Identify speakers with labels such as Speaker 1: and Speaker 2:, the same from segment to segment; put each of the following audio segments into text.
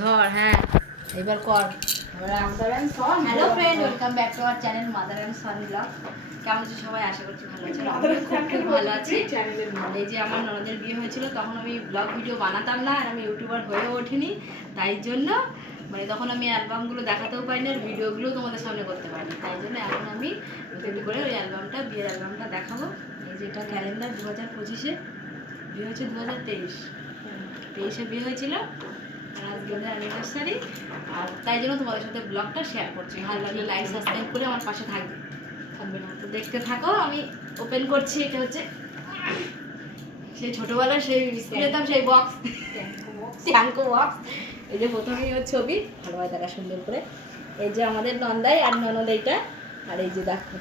Speaker 1: ধর হ্যাঁ। এবার কর। Hello friend welcome back to our channel mother and son blog কেমন আছো সবাই? আশা করছি ভালো আছো। খুব খুব ভালো আছি। এই যে আমার ননদের বিয়ে হয়েছিল তখন আমি ব্লগ ভিডিও বানাতাম না আর আমি ইউটিউবার হয়েও ওঠিনি। তাই জন্য মানে তখন আমি অ্যালবামগুলো দেখাতেও পারিনি আর ভিডিওগুলোও তোমাদের সামনে করতে পারিনি। তাই জন্য এখন আমি নতুন করে ওই অ্যালবামটা বিয়ের অ্যালবামটা দেখাবো। এই যে এটা ক্যালেন্ডার দু হাজার পঁচিশে। বিয়ে হয়েছে দু হাজার তেইশ। তেইশে বিয়ে হয়েছিল। আর অ্যানিভার্সারি আর তাই জন্য তোমাদের সাথে ব্লগটা শেয়ার করছি। করে আমার পাশে থাকবে। থাকবে না, তো দেখতে থাকো, আমি ওপেন করছি, এটা হচ্ছে সেই সেই সেই বক্স বক্স এই যে ওর ছবি সুন্দর করে। এই যে আমাদের নন্দাই আর ননদ এইটা, আর এই যে দেখো,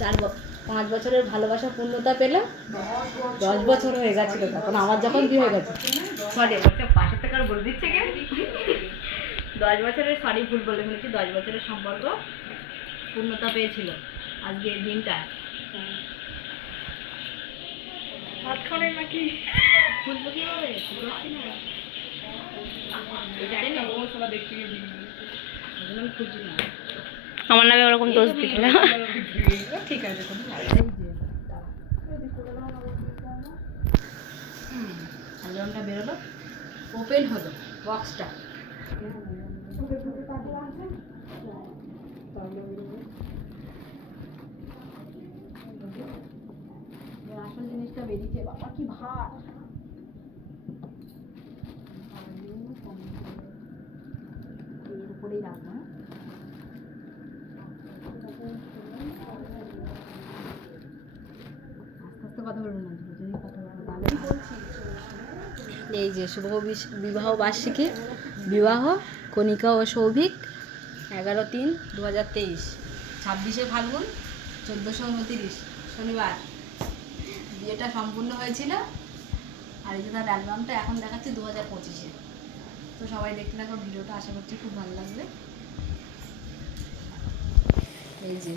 Speaker 1: চার পাঁচ বছরের ভালোবাসা পূর্ণতা পেলাম। দশ বছর হয়ে গেছিল তখন, আমার যখন বিয়ে হয়ে গেছে। সরি একটা পাশের বলে দিচ্ছে কেন দশ বছরের সরি ভুল বলে ফেলেছি দশ বছরের সম্পর্ক পূর্ণতা পেয়েছিল আজকে এই দিনটা খুলতে পারছি না। এটাই না ও সবাই দেখতে গিয়ে আমি খুলছি না।
Speaker 2: আমার নামে ওরকম দোষ দিল
Speaker 1: ঠিক আছে অ্যালবামটা বেরোলো ওপেন হলো বক্সটা। আসল জিনিসটা বেরিয়েছে বাবা কি ভার। উপরেই রাখব এই যে শুভ বিবাহ বার্ষিকী বিবাহ কণিকা ও সৌভিক এগারো তিন দু হাজার তেইশ। ছাব্বিশে ফাল্গুন চোদ্দোশো উনতিরিশ শনিবার। বিয়েটা সম্পূর্ণ হয়েছিল। আর এই যে তার অ্যালবামটা এখন দেখাচ্ছে দু হাজার পঁচিশে। তো সবাই দেখতে থাকো ভিডিওটা আশা করছি খুব ভালো লাগবে। এই যে।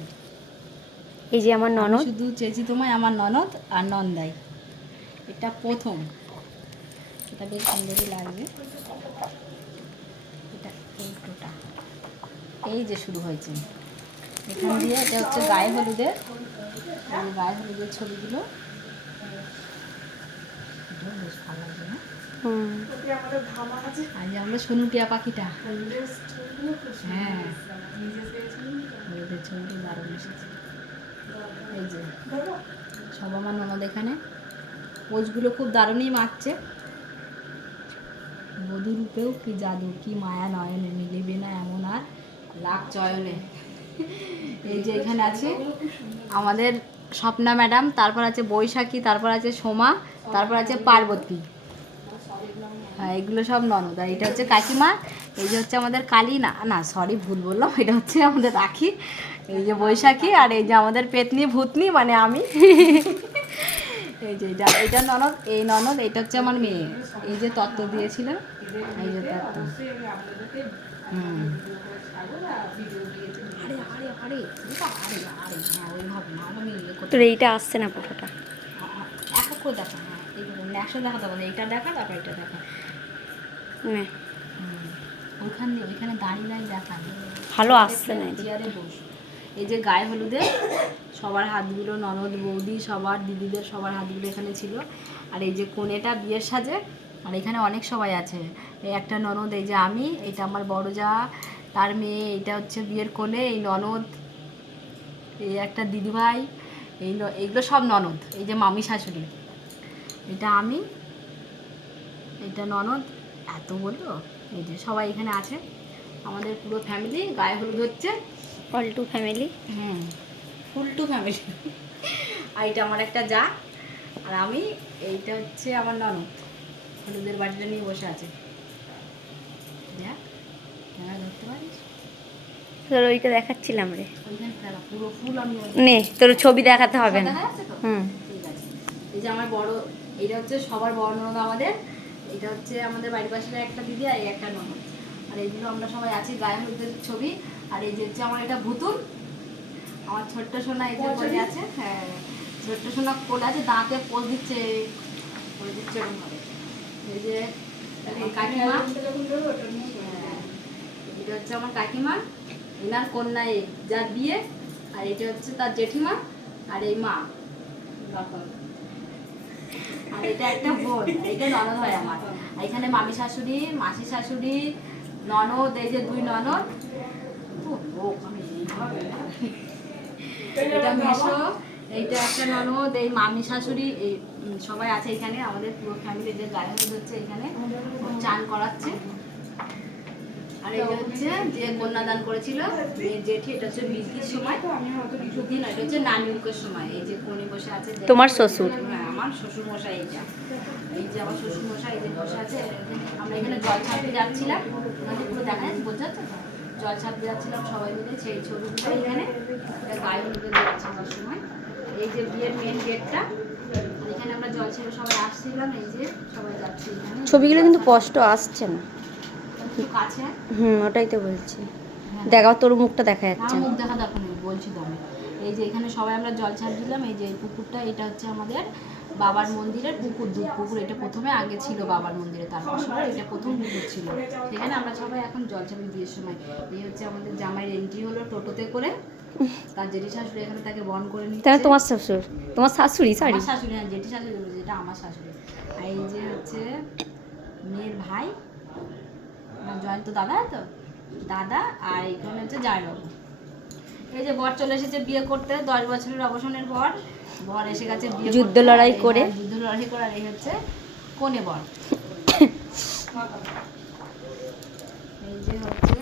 Speaker 2: এই যে আমার
Speaker 1: আমি
Speaker 2: ননদ।
Speaker 1: শুধু চেয়েছি তোমায় আমার ননদ আর নন্দাই। এটা প্রথম। এটা বেশ সুন্দরই লাগবে। এটা এইটোটা এই যে শুরু হয়েছে। এখান দিয়ে এটা হচ্ছে গায়ে হলুদের এই গায়ে হলুদের ছবিগুলো। এটাও বেশ ভালো লাগবে না? আর যে আমরা পাখিটা। হ্যাঁ। হলুদের ছবিটি দারুণ এসেছে। এই যে সব আমার ননদ এখানে। পোজগুলো খুব দারুণই মারছে বধূ রূপেও কি জাদু, কি মায়া নয়নে মিলিবে না এমন আর লাখ চয়নে? এই যে এখানে আছে আমাদের স্বপ্না ম্যাডাম, তারপর আছে বৈশাখী, তারপর আছে সোমা, তারপর আছে পার্বতী। হ্যাঁ এগুলো সব ননদ। আর এটা হচ্ছে কাকিমা, এই যে হচ্ছে আমাদের কালী না না সরি ভুল বললাম। এটা হচ্ছে আমাদের রাখি, এই যে বৈশাখী, আর এই যে আমাদের পেতনি, ভূতনি মানে আমি। এই যে এটা এটা ননদ এই ননদ এটা হচ্ছে আমার মেয়ে। এই যে তত্ত্ব দিয়েছিল এই যে তত্ত্ব। হুম।
Speaker 2: তোর এইটা আসছে না পুরোটা
Speaker 1: এক এক করে দেখা হ্যাঁ এইটা দেখা তারপর এটা দেখা। ওইখান দাঁড়িয়ে দেখান
Speaker 2: ভালো আসছে না এদিকে।
Speaker 1: চেয়ারে বস। এই যে গায়ে হলুদে সবার হাতগুলো, ননদ, বৌদি, সবার, দিদিদের সবার হাতগুলো এখানে ছিল। আর এই যে কোণেটা বিয়ের সাজে, আর এখানে অনেক সবাই আছে। এই একটা ননদ, এই যে আমি, এটা আমার বড় যা, তার মেয়ে এটা হচ্ছে বিয়ের কোণে, এই ননদ, এই একটা দিদিভাই, এই এইগুলো সব ননদ, এই যে মামি শাশুড়ি। এটা আমি, এটা ননদ, এত বলল? এই যে সবাই এখানে আছে। আমাদের পুরো ফ্যামিলি গায়ে হলুদ হচ্ছে।
Speaker 2: Paltu family
Speaker 1: hmm full to family আর এটা আমার একটা যা আর আমি এইটা হচ্ছে আমার ননদ। হলুদের বাটিটা নিয়ে বসে আছে। দেখ ধরতে পারিস?
Speaker 2: তোর ওইটা দেখাচ্ছিলাম রে। নে তোর ছবি দেখাতে হবে না। হুম।
Speaker 1: ঠিক আছে। এই যে আমার বড় এটা হচ্ছে সবার বড় ননদ আমাদের। এটা হচ্ছে আমাদের বাড়ির পাশের একটা দিদি আর এই একটা ননদ। আর এইগুলো আমরা সবাই আছি গায়ে হলুদের ছবি। আর এই যে হচ্ছে আমার এটা ভুতুল আমার ছোট্ট সোনা এই যে কোলে আছে হ্যাঁ ছোট্ট সোনা কোলে আছে দাঁতে পোজ দিচ্ছে পোজ দিচ্ছে এরকম ভাবে। এই যে কাকিমা হ্যাঁ, হচ্ছে আমার কাকিমা এনার কন্যা এই যার বিয়ে আর এটা হচ্ছে তার জেঠিমা আর এই মা আর এটা একটা বোন এইটা ননদ হয় আমার। এখানে মামি শাশুড়ি মাসি শাশুড়ি ননদ এই যে দুই ননদ উফ, লোক, আমি এইভাবে না। এটা মেশো এইটা একটা ননদ এই মামি শাশুড়ি এই সবাই আছে এখানে আমাদের পুরো ফ্যামিলি যে গায়ে হলুদ হচ্ছে এখানে চান করাচ্ছে। আর যে হচ্ছে যে কন্যাদান করেছিল জেঠি এটা হচ্ছে বিলকির সময় দিন এটা হচ্ছে নানিমুখের সময় এই যে কোণে বসে আছে
Speaker 2: তোমার শ্বশুর?
Speaker 1: হ্যাঁ আমার শ্বশুর মশাই এইটা। এই যে আমার শ্বশুর মশাই এই যে বসে আছে আমরা এখানে জল ছাপতে যাচ্ছিলাম পুরো দেখা যাচ্ছে বোঝা যাচ্ছে জল ছাপতে যাচ্ছিলাম সবাই মিলে সেই ছবিগুলো এখানে এটা গায়ে হলুদে দিয়েছে আমার সময়। এই যে বিয়ের মেন গেটটা এখানে আমরা জল ছেড়ে সবাই আসছিলাম এই যে সবাই যাচ্ছি
Speaker 2: ছবিগুলো কিন্তু স্পষ্ট আসছে না।
Speaker 1: কাছে?
Speaker 2: হুম ওটাই তো বলছি।
Speaker 1: হ্যাঁ।
Speaker 2: দেখাও তোর মুখটা দেখা যাচ্ছে।
Speaker 1: মুখ দেখা নেই বলছি তো আমি এই যে এখানে সবাই আমরা জল ছাড় দিলাম এই যে এই পুকুরটা এটা হচ্ছে আমাদের বাবার মন্দিরের পুকুর দুধ পুকুর। এটা প্রথমে আগে ছিল বাবার মন্দিরে তারপর সময় এটা প্রথম পুকুর ছিল। সেখানে আমরা সবাই এখন জল ছাড়ি বিয়ের সময়। এই হচ্ছে আমাদের জামাইয়ের এন্ট্রি হলো টোটোতে করে। তার জেঠি শাশুড়ি এখানে তাকে বন করে নিচ্ছে।
Speaker 2: তাহলে তোমার শ্বশুর তোমার শাশুড়ি সরি
Speaker 1: শাশুড়ি হ্যাঁ জেঠি শাশুড়ি যেটা আমার শাশুড়ি। আর এই যে হচ্ছে মেয়ের ভাই জয়ন্ত দাদা তো? দাদা আর এইখানে হচ্ছে জায়বাবু এই যে বর চলে এসেছে বিয়ে করতে দশ বছরের অবসানের পর। বর এসে গেছে বিয়ে
Speaker 2: যুদ্ধ লড়াই করে।
Speaker 1: হ্যাঁ, যুদ্ধ লড়াই করে এই হচ্ছে কোনে বর। এই যে হচ্ছে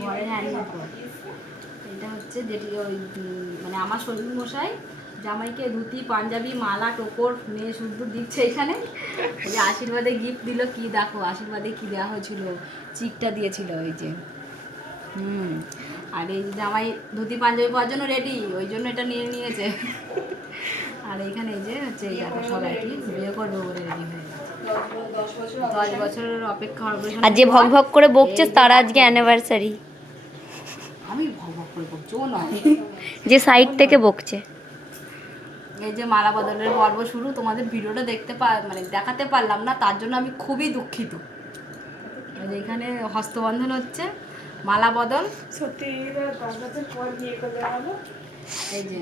Speaker 1: বরের হ্যান্ড এটা হচ্ছে যেটি ওই মানে আমার শ্বশুর মশাই জামাইকে ধুতি পাঞ্জাবি মালা টোপর মেয়ে শুদ্ধ দিচ্ছে এখানে। যে আশীর্বাদে গিফট দিল কি দেখো আশীর্বাদে কি দেওয়া হয়েছিল চিকটা দিয়েছিল ওই যে। হুম। আর এই জামাই ধুতি পাঞ্জাবি পাওয়ার জন্য রেডি ওই জন্য এটা নিয়ে নিয়েছে। আর এইখানে এই যে হচ্ছে এই দেখো সবাই কি বিয়ে করবে বলে রেডি হয়ে দশ বছরের অপেক্ষা
Speaker 2: আর যে ভগ ভগ করে বকছে তার আজকে অ্যানিভার্সারি
Speaker 1: আমি ভগ ভগ করে বকছি, নয়।
Speaker 2: যে সাইড থেকে বকছে।
Speaker 1: এই যে মালা বদলের পর্ব শুরু তোমাদের ভিডিওটা দেখতে পা মানে দেখাতে পারলাম না তার জন্য আমি খুবই দুঃখিত। এখানে হস্তবন্ধন হচ্ছে মালা বদল?
Speaker 3: সত্যি এবার দশ বছর পর বিয়ে করলে
Speaker 1: এই যে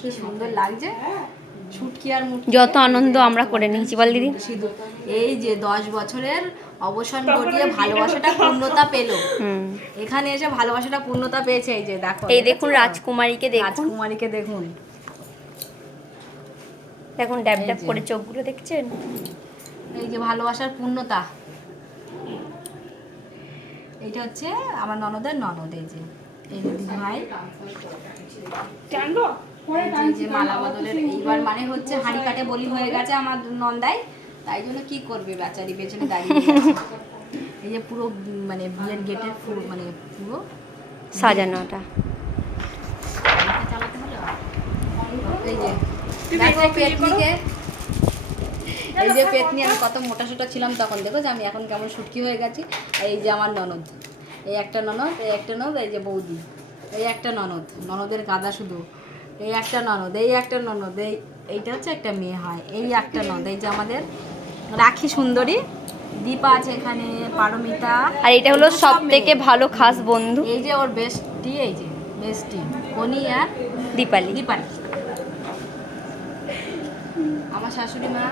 Speaker 1: কি সুন্দর লাগছে। ছুটকি আর মুটকি।
Speaker 2: যত আনন্দ আমরা করে নিয়েছি বল দিদি।
Speaker 1: এই যে দশ বছরের অবসান ঘটিয়ে ভালোবাসাটা পূর্ণতা পেল।
Speaker 2: হুম।
Speaker 1: এখানে এসে ভালোবাসাটা পূর্ণতা পেয়েছে এই যে দেখো।
Speaker 2: এই দেখুন? রাজকুমারীকে দেখুন।
Speaker 1: রাজকুমারীকে দেখুন।
Speaker 2: দেখুন ড্যাব ড্যাব করে চোখগুলো দেখছেন?
Speaker 1: এই যে ভালোবাসার পূর্ণতা। এইটা হচ্ছে আমার ননদের ননদ এই যে এই যে যে- মালা বদলের এইবার মানে হচ্ছে হাঁড়ি কাটে বলি হয়ে গেছে আমার নন্দাই। তাই জন্য কি করবে বেচারি? পেছনে দাঁড়িয়ে এই যে পুরো মানে বিয়ের গেটের পুরো মানে পুরো
Speaker 2: সাজানোটা।
Speaker 1: চালাতে হলো? এই যে দেখো এই যে পেতনি আমি কত মোটা সোটা ছিলাম তখন দেখো যে আমি এখন কেমন শুটকি হয়ে গেছি। আর এই যে আমার ননদ এই একটা ননদ এই একটা ননদ এই যে বৌদি এই একটা ননদ ননদের গাদা শুধু। এই একটা ননদ এই একটা ননদ এই এইটা হচ্ছে একটা মেয়ে হয় এই একটা ননদ এই যে আমাদের রাখি সুন্দরী দীপা আছে এখানে পারমিতা।
Speaker 2: আর এটা হলো সব থেকে ভালো খাস বন্ধু।
Speaker 1: এই যে ওর বেস্টি এই যে বেস্টি কনি আর
Speaker 2: দীপালি।
Speaker 1: দীপালি। আমার শাশুড়ি মা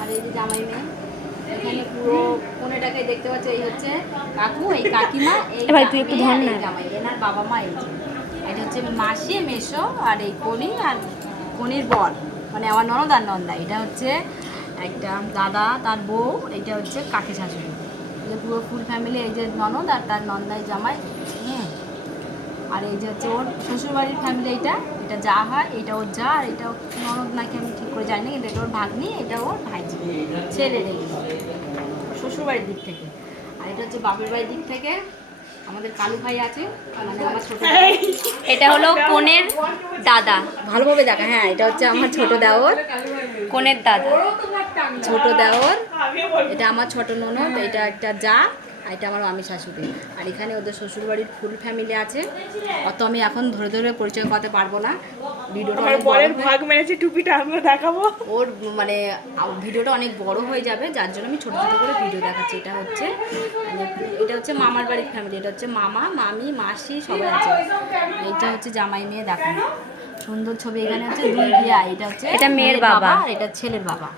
Speaker 1: আর এই যে জামাই মেয়ে। এখানে পুরো কোনেটাকে দেখতে পাচ্ছ এই হচ্ছে কাকু এই কাকিমা এই
Speaker 2: তুই একটু ধর না।
Speaker 1: জামাই এনার বাবা মা এই এটা হচ্ছে মাসি মেশো আর এই কনি আর কনির বর। মানে আমার ননদ আর নন্দা। এটা হচ্ছে একটা দাদা তার বউ এটা হচ্ছে কাকি শাশুড়ি। এই যে পুরো ফুল ফ্যামিলি এই যে ননদ আর তার নন্দাই জামাই। আর এই যে হচ্ছে ওর শ্বশুরবাড়ির ফ্যামিলি এটা এটা যা হয় এটা ওর যা আর এটা ওর ননদ নাকি আমি ঠিক করে জানি না কিন্তু এটা ওর ভাগ্নি এটা ওর ভাইজি ছেলের এই শ্বশুরবাড়ির দিক থেকে। আর এটা হচ্ছে বাপের বাড়ির দিক থেকে। আমাদের কালু ভাই আছে মানে আমার ছোট
Speaker 2: এটা হলো কনের দাদা।
Speaker 1: ভালোভাবে দেখা হ্যাঁ এটা হচ্ছে আমার ছোট দেওর।
Speaker 2: কনের দাদা।
Speaker 1: ছোট দেওর। এটা আমার ছোট ননদ এটা একটা যা। আর এটা আমার মামি শাশুড়ি। আর এখানে ওদের শ্বশুরবাড়ির ফুল ফ্যামিলি আছে। অত আমি এখন ধরে ধরে পরিচয় করতে পারব না। ভিডিওটা হয়ে-
Speaker 3: ভাগ মেরেছে টুপিটা আমরা দেখাবো।
Speaker 1: ওর মানে ভিডিওটা অনেক বড় হয়ে যাবে যার জন্য আমি ছোট ছোট করে ভিডিও দেখাচ্ছি। এটা হচ্ছে মানে এটা হচ্ছে মামার বাড়ির ফ্যামিলি এটা হচ্ছে মামা মামি মাসি সবাই আছে। এটা হচ্ছে জামাই মেয়ে দেখো সুন্দর ছবি এখানে হচ্ছে দুই বিয়া এটা হচ্ছে
Speaker 2: এটা মেয়ের বাবা।
Speaker 1: আর এটা ছেলের বাবা।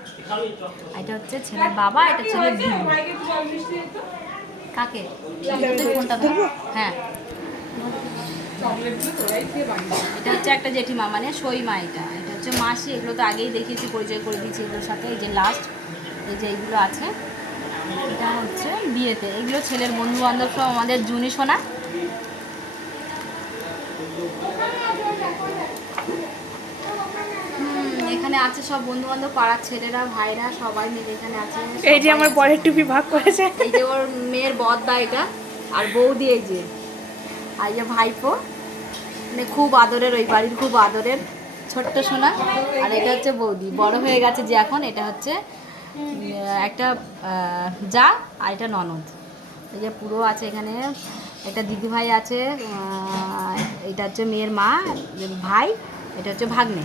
Speaker 1: এটা হচ্ছে ছেলের বাবা এটা ছেলের কাকে? কোনটা হ্যাঁ। এটা হচ্ছে একটা জেঠিমা মানে সইমা এটা। এটা হচ্ছে মাসি এগুলো তো আগেই দেখিয়েছি পরিচয় করে দিয়েছি এগুলোর সাথে। এই যে লাস্ট এই যে এইগুলো আছে এটা হচ্ছে বিয়েতে। এগুলো ছেলের বন্ধু বান্ধব সব আমাদের জুনি সোনা। এখানে আছে সব বন্ধু বান্ধব পাড়ার ছেলেরা ভাইরা সবাই মিলে এখানে আছে।
Speaker 3: এই যে আমার বরের টুপি ভাগ করেছে।
Speaker 1: এই যে ওর মেয়ের বদদা এটা আর বৌদি এই যে আর যে ভাইপো। মানে খুব আদরের ওই বাড়ির খুব আদরের ছোট্ট সোনা। আর এটা হচ্ছে বৌদি। বড় হয়ে গেছে যে এখন এটা হচ্ছে একটা যা আর এটা ননদ। এই যে পুরো আছে এখানে। একটা দিদিভাই আছে এটা হচ্ছে মেয়ের মা ভাই। এটা হচ্ছে ভাগ্নে।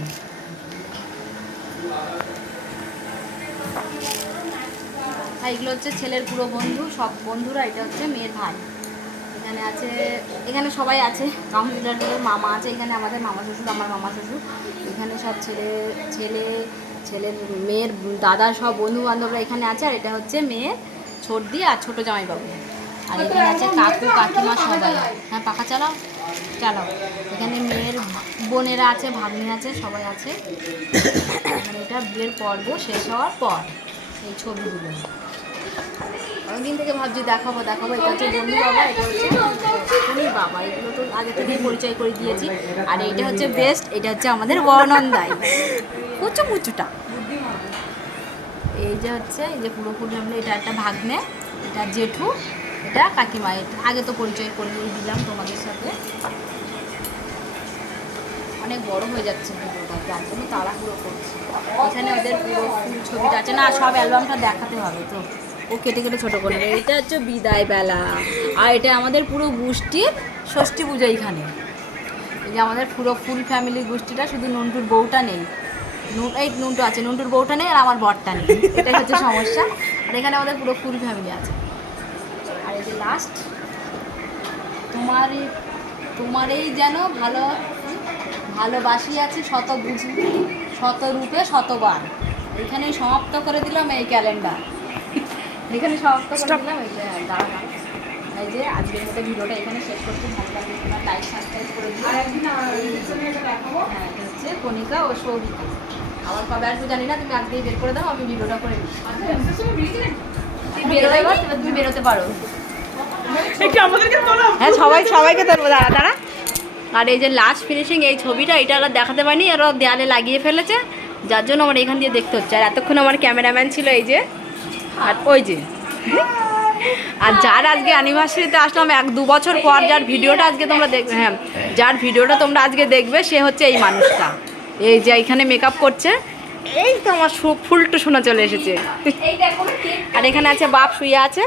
Speaker 1: আর এগুলো হচ্ছে ছেলের পুরো বন্ধু, সব বন্ধুরা, এটা হচ্ছে মেয়ের ভাই। এখানে আছে, এখানে সবাই আছে কাউন্সিলরের মামা আছে, এখানে আমাদের মামা শ্বশুর, আমার মামা শ্বশুর। এখানে সব ছেলে ছেলে ছেলের মেয়ের দাদা, সব বন্ধু বান্ধবরা এখানে আছে, আর এটা হচ্ছে মেয়ের ছোটদি আর ছোটো জামাইবাবু। আর এখানে আছে কাকু, কাকিমা সবাই। হ্যাঁ পাখা চালাও? চালাও। এখানে মেয়ের বোনেরা আছে, ভাগ্নি আছে, সবাই আছে। এটা বিয়ের পর্ব শেষ হওয়ার পর এই ছবিগুলো। অনেকদিন থেকে ভাবছি দেখাবো দেখাবো। এটা হচ্ছে বন্ধু বাবা, এটা হচ্ছে উনির বাবা। এগুলো তো আগে থেকেই পরিচয় করে দিয়েছি। আর এইটা হচ্ছে বেস্ট, এটা হচ্ছে আমাদের বর্ণন্দাই। কুচু কুচুটা। এই যে হচ্ছে, এই যে পুরো আমরা এটা একটা ভাগ্নে, এটা জেঠু। এটা কাকিমা আগে তো পরিচয় করে দিলাম তোমাদের সাথে। অনেক বড় হয়ে যাচ্ছে ভিডিওটা, যার জন্য তাড়াহুড়ো করছি। এখানে ওদের পুরো ফুল ছবিটা আছে। না, সব অ্যালবামটা দেখাতে হবে তো। ও কেটে কেটে ছোটো করে এটা হচ্ছে বিদায় বেলা। আর এটা আমাদের পুরো গোষ্ঠীর ষষ্ঠী পুজো এইখানে এই যে আমাদের পুরো ফুল ফ্যামিলি গোষ্ঠীটা, শুধু নুনটুর বউটা নেই। নুন এই নুনটু আছে, নুনটুর বউটা নেই আর আমার বরটা নেই। এটাই হচ্ছে সমস্যা। আর এখানে আমাদের পুরো ফুল ফ্যামিলি আছে। এই যে লাস্ট তোমার এই- তোমার এই যেন ভালো ভালোবাসি আছে শত বুঝি শত রূপে শতবার। এখানে সমাপ্ত করে দিলাম এই ক্যালেন্ডার এখানে সমাপ্ত করে দিলাম এই যে দাঁড়া এই যে আজকের মতো ভিডিওটা এখানে শেষ করতে ভালো লাগবে তোমার লাইক সাবস্ক্রাইব করে হ্যাঁ এটা হচ্ছে কণিকা ও সৌভিকা। আমার কবে আসবে জানি না তুমি আজকেই বের করে দাও আমি ভিডিওটা করে দিই তুমি এবার তুমি বেরোতে পারো। হ্যাঁ সবাই সবাইকে ধরবো দাঁড়া দাঁড়া। আর এই যে লাস্ট ফিনিশিং এই ছবিটা এটা ওরা দেখাতে পারিনি আর দেয়ালে লাগিয়ে ফেলেছে। যার জন্য আমার এখান দিয়ে দেখতে হচ্ছে। আর এতক্ষণ আমার ক্যামেরাম্যান ছিল এই যে আর ওই যে। আর যার আজকে অ্যানিভার্সারিতে আসলাম এক দু বছর পর যার ভিডিওটা আজকে তোমরা দেখবে হ্যাঁ যার ভিডিওটা তোমরা আজকে দেখবে সে হচ্ছে এই মানুষটা। এই যে এখানে মেকআপ করছে। এই তো আমার ফুলটু শোনা চলে এসেছে। আর এখানে আছে বাপ শুয়ে আছে।